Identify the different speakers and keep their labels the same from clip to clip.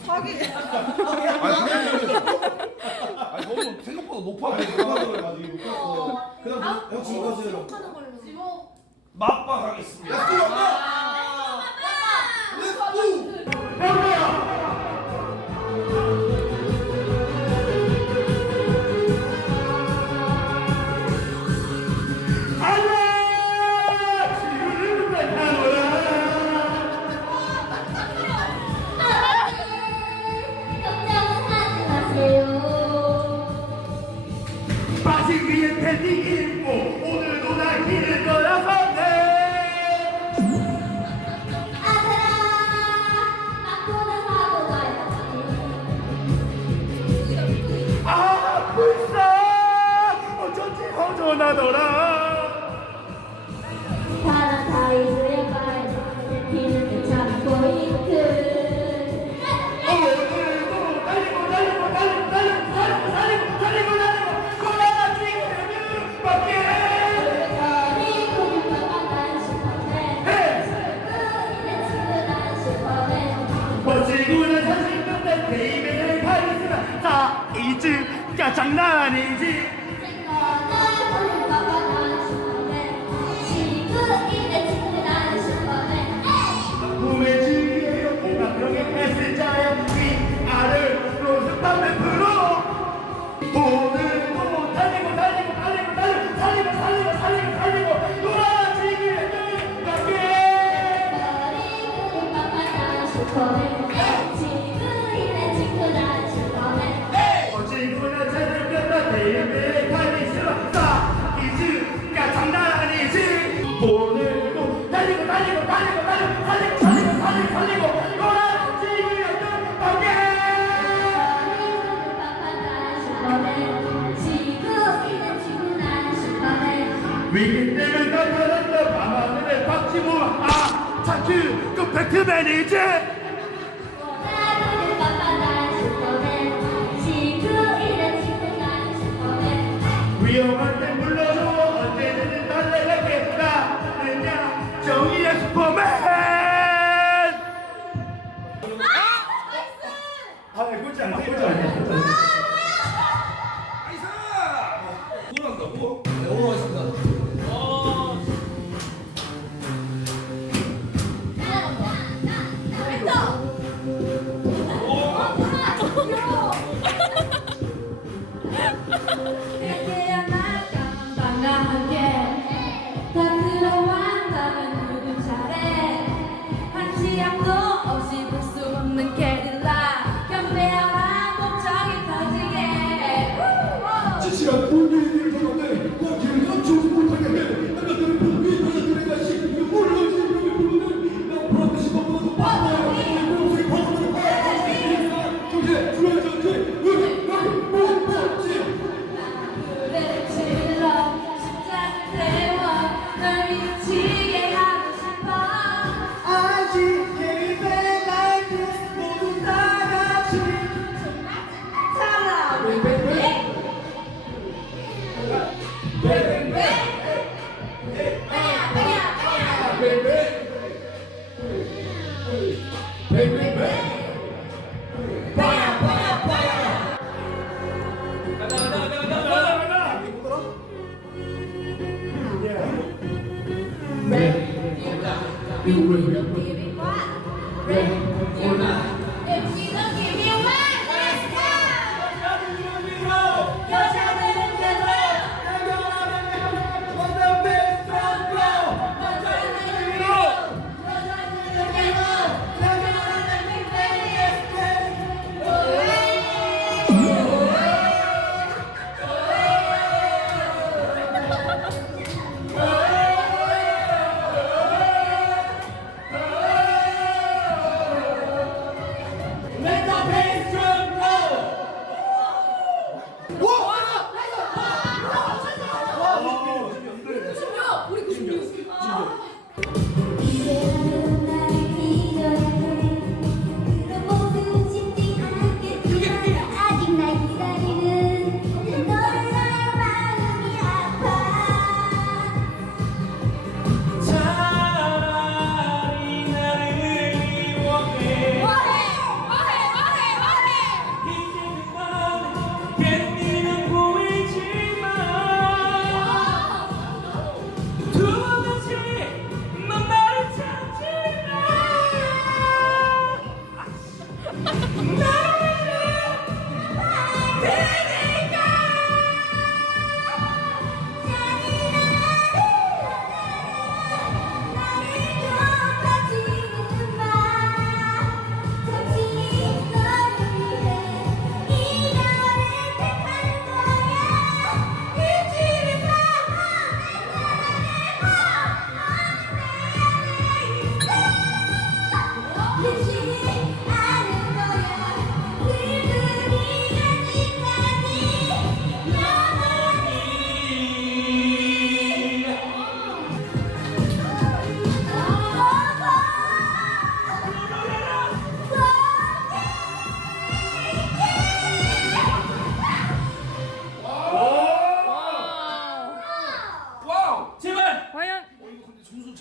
Speaker 1: 사기.
Speaker 2: 아니
Speaker 3: 사기는
Speaker 4: 아니 너무 생각보다 높아. 그다음 지금까지
Speaker 1: 지목하는
Speaker 5: 지목. 맛봐 가겠습니다. 가더라.
Speaker 1: 바다 사이에.
Speaker 5: 멋지구나 자신 끝에 베이비를 가리지만 다 이즈 야 장난 아니지. 위기 때문에 나타났던 밤하늘의 박지무 아! 자그 배트맨이지!
Speaker 1: Yung Will of David po. Red.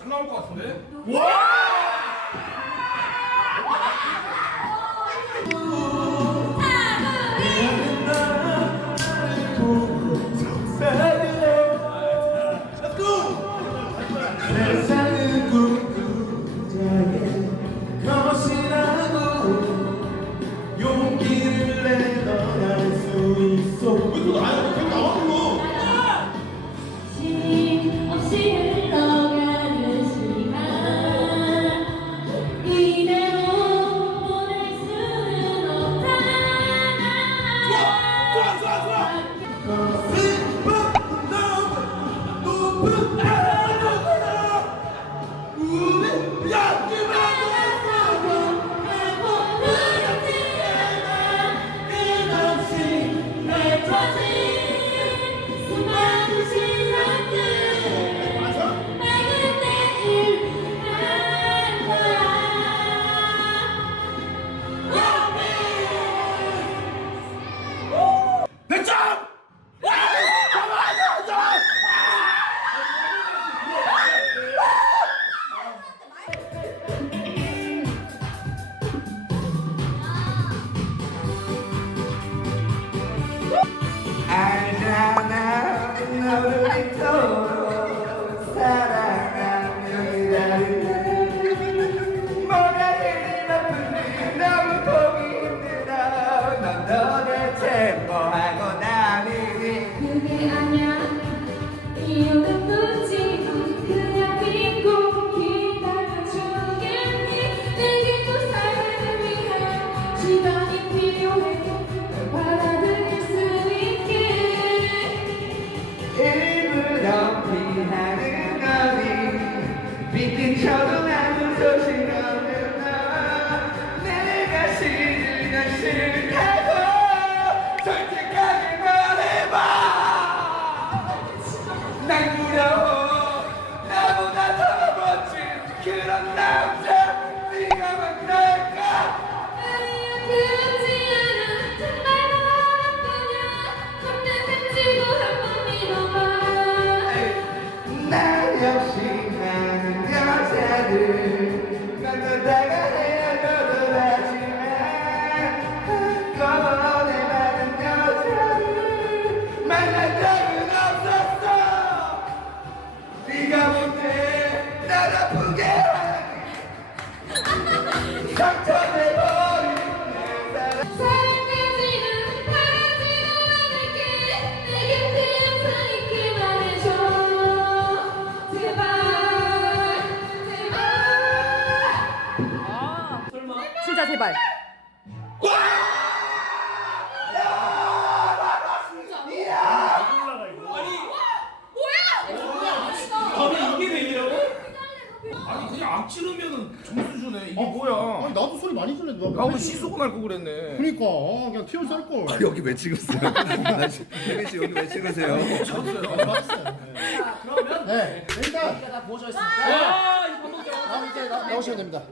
Speaker 4: 잘 나올 것 같은데?
Speaker 3: 와!
Speaker 6: you. 제발.
Speaker 2: 감히 이게 내기라고?
Speaker 4: 아니 그냥 악 치르면은 점수 주네. 이게 뭐야?
Speaker 3: 아니 나도 소리 많이 질렀는데
Speaker 4: 아 오늘 시소고 날거 그랬네.
Speaker 3: 그러니까 아, 그냥 튀어 쌀 걸.
Speaker 7: 여기 왜 찍었어요? 나 지- 혜민 씨 여기 왜 찍으세요?
Speaker 3: 네. 일단
Speaker 6: 다 보여줬으니까
Speaker 2: 와, 이 감독자.
Speaker 3: 다음 이제 나, 나오시면 됩니다.